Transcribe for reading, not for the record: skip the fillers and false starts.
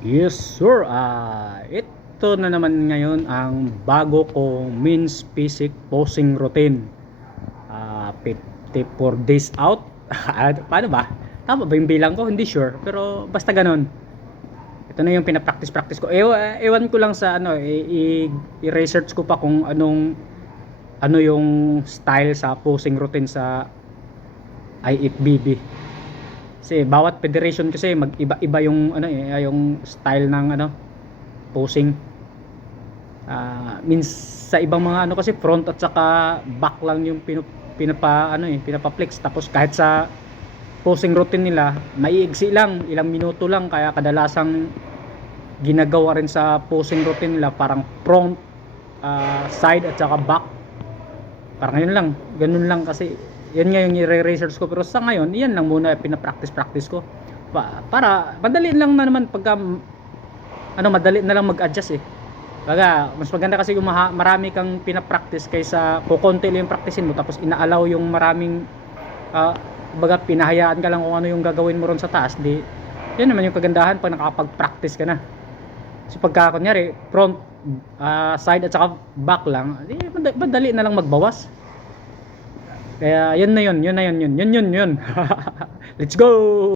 Yes sir, ito na naman ngayon ang bago kong means basic posing routine. 54 days out. Paano ba? Tama ba yung bilang ko? Hindi sure, pero basta ganun. Ito na yung pinapractice ko. Ewan ko lang sa ano, i-research ko pa kung ano yung style sa posing routine sa IFBB. Kasi bawat federation kasi mag-iba-iba yung yung style ng posing. Means sa ibang mga kasi front at saka back lang yung pinapa-flex, tapos kahit sa posing routine nila maiigsi lang, ilang minuto lang, kaya kadalasang ginagawa rin sa posing routine nila parang front, side at saka back. Parang ganun lang kasi yan nga yung i-research ko, pero sa ngayon yan lang muna pinapractice ko para madali lang na naman pagka madali na lang mag-adjust eh. Baga mas maganda kasi yung marami kang pinapractice kaysa kukonti lang yung practicein mo tapos inaalaw yung maraming baga pinahayaan ka lang kung ano yung gagawin mo ron sa taas. Di yan naman yung kagandahan pag nakapag-practice ka na. So pagka kunyari front, side at saka back lang, madali na lang magbawas. Kaya yun. Let's go!